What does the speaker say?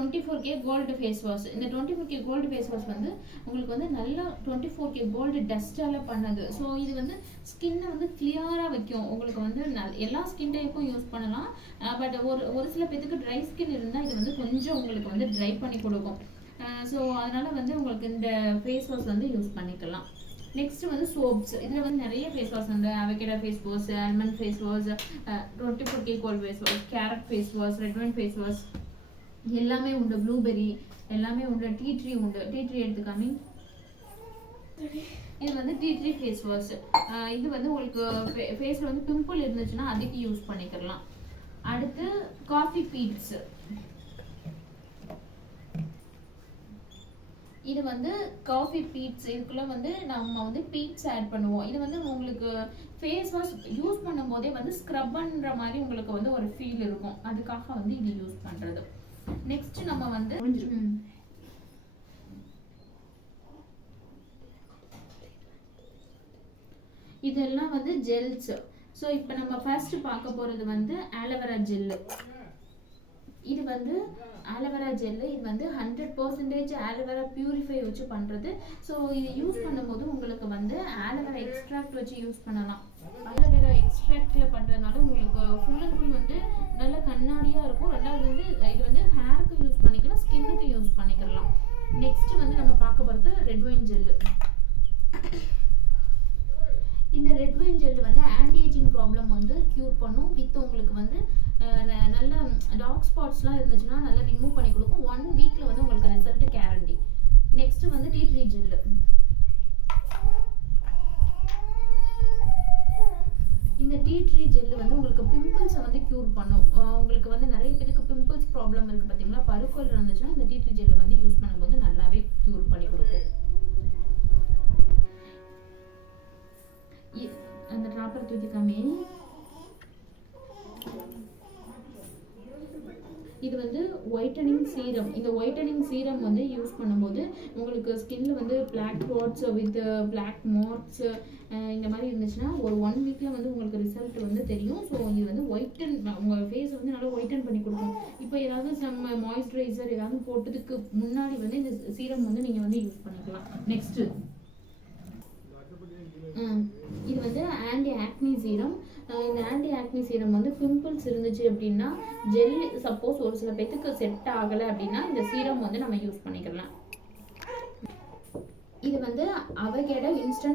24K gold face wash. இந்த 24K gold face wash வந்து உங்களுக்கு வந்து நல்லா 24K கோல்டு டஸ்டால பண்ணது. ஸோ இது வந்து ஸ்கின்னை வந்து கிளியராக வைக்கும். உங்களுக்கு வந்து எல்லா ஸ்கின் டைப்பும் யூஸ் பண்ணலாம். பட் ஒரு சில பேருக்கு ட்ரை ஸ்கின் இருந்தால் இது வந்து கொஞ்சம் உங்களுக்கு வந்து ட்ரை பண்ணி கொடுக்கும். ஸோ அதனால் வந்து உங்களுக்கு இந்த ஃபேஸ் வாஷ் வந்து யூஸ் பண்ணிக்கலாம். நெக்ஸ்ட் வந்து சோப்ஸ். இதில் வந்து நிறைய ஃபேஸ் வாஷ் உண்டு. Avocado face wash, almond face wash, 24K gold face wash, carrot face wash, red wine face wash எல்லாமே உண்டு. ப்ளூபெரி எல்லாமே உண்டு. டீ ட்ரீ உண்டு. டீ ட்ரீ எடுத்துக்காமி இது வந்து டீ ட்ரீ ஃபேஸ் வாஷ். இது வந்து உங்களுக்கு ஃபேஸில் வந்து பிம்பிள் இருந்துச்சுன்னா அதுக்கு யூஸ் பண்ணிக்கலாம். அடுத்து காஃபி பீட்ஸ். இது வந்து காஃபி பீட்ஸ். இதுக்குள்ள வந்து நம்ம வந்து பீட்ஸ் ஆட் பண்ணுவோம். இது வந்து உங்களுக்கு ஃபேஸ் வாஷ் யூஸ் பண்ணும்போதே வந்து ஸ்க்ரப் பண்ணுற மாதிரி உங்களுக்கு வந்து ஒரு ஃபீல் இருக்கும். அதுக்காக வந்து இது யூஸ் பண்ணுறது. நெக்ஸ்ட் நம்ம வந்து இதெல்லாம் வந்து ஜெல்ஸ். ஸோ இப்போ நம்ம ஃபர்ஸ்ட் பார்க்க போகிறது வந்து ஆலோவேரா ஜெல்லு. இது வந்து ஆலோவேரா ஜெல்லு. இது வந்து 100% ஆலோவேரா பியூரிஃபை வச்சு பண்ணுறது. ஸோ இது யூஸ் பண்ணும்போது உங்களுக்கு வந்து ஆலோவேரா எக்ஸ்ட்ராக்ட் வச்சு யூஸ் பண்ணலாம். ஆலோவேரா எக்ஸ்ட்ராக்டில் பண்ணுறதுனால உங்களுக்கு ஃபுல் அண்ட் ஃபுல் வந்து நல்ல கண்ணாடியாக இருக்கும். ரெண்டாவது வந்து இது வந்து ஹேருக்கு யூஸ் பண்ணிக்கலாம், ஸ்கின்னுக்கு யூஸ் பண்ணிக்கலாம். நெக்ஸ்ட் வந்து நம்ம பார்க்க போகிறது ரெட் ஒயின் ஜெல்லு. இந்த ரெட் ஒயின் ஜெல் வந்து ஆன்டி ஏஜிங் ப்ராப்ளம் வந்து க்யூர் பண்ணும். வித் உங்களுக்கு வந்து நல்ல டார்க் ஸ்பாட்ஸ்லாம் இருந்துச்சுன்னா நல்லா ரிமூவ் பண்ணி கொடுக்கும். 1 வீக்ல வந்து உங்களுக்கு ரிசல்ட் கேரண்டி. நெக்ஸ்ட் வந்து டீ ட்ரீ ஜெல்லு. இந்த டீ ட்ரீ ஜெல்லு வந்து உங்களுக்கு பிம்பிள்ஸை வந்து க்யூர் பண்ணும். உங்களுக்கு வந்து நிறைய பேருக்கு பிம்பிள்ஸ் ப்ராப்ளம் இருக்குது பார்த்தீங்களா, பருக்கள் இருந்துச்சுன்னா இந்த டீ ட்ரீ ஜெல்லை வந்து யூஸ் பண்ணும்போது நல்லாவே க்யூர் பண்ணி கொடுக்கும். அந்த ட்ராப்பர் தூக்கிக்காமே. இது வந்து ஒயிட்டனிங் சீரம். இந்த ஒயிட்டனிங் சீரம் வந்து யூஸ் பண்ணும்போது உங்களுக்கு ஸ்கின்ல வந்து black spots with black marks இந்த மாதிரி இருந்துச்சுன்னா ஒரு 1 வீக்ல வந்து உங்களுக்கு ரிசல்ட் வந்து தெரியும். ஸோ இது வந்து ஒயிட்டன் உங்கள் ஃபேஸ் வந்து நல்லா ஒயிட்டன் பண்ணி கொடுக்கும். இப்போ ஏதாவது நம்ம மாய்ஸ்சரைசர் ஏதாவது போட்டதுக்கு முன்னாடி வந்து இந்த சீரம் வந்து நீங்கள் வந்து யூஸ் பண்ணிக்கலாம். நெக்ஸ்ட் இது வந்து ஆன்டி ஆக்னி சீரம். இந்த ஆன்டி ஆக்னி சீரம் வந்து பிம்பிள்ஸ் இருந்துச்சு அப்படின்னா ஜெல் சப்போஸ் ஒரு சில பேருக்கு செட் ஆகலை அப்படின்னா இந்த சீரம் வந்து நம்ம யூஸ் பண்ணிக்கலாம். இது வந்து அவகேடோ இன்ஸ்டன்ட்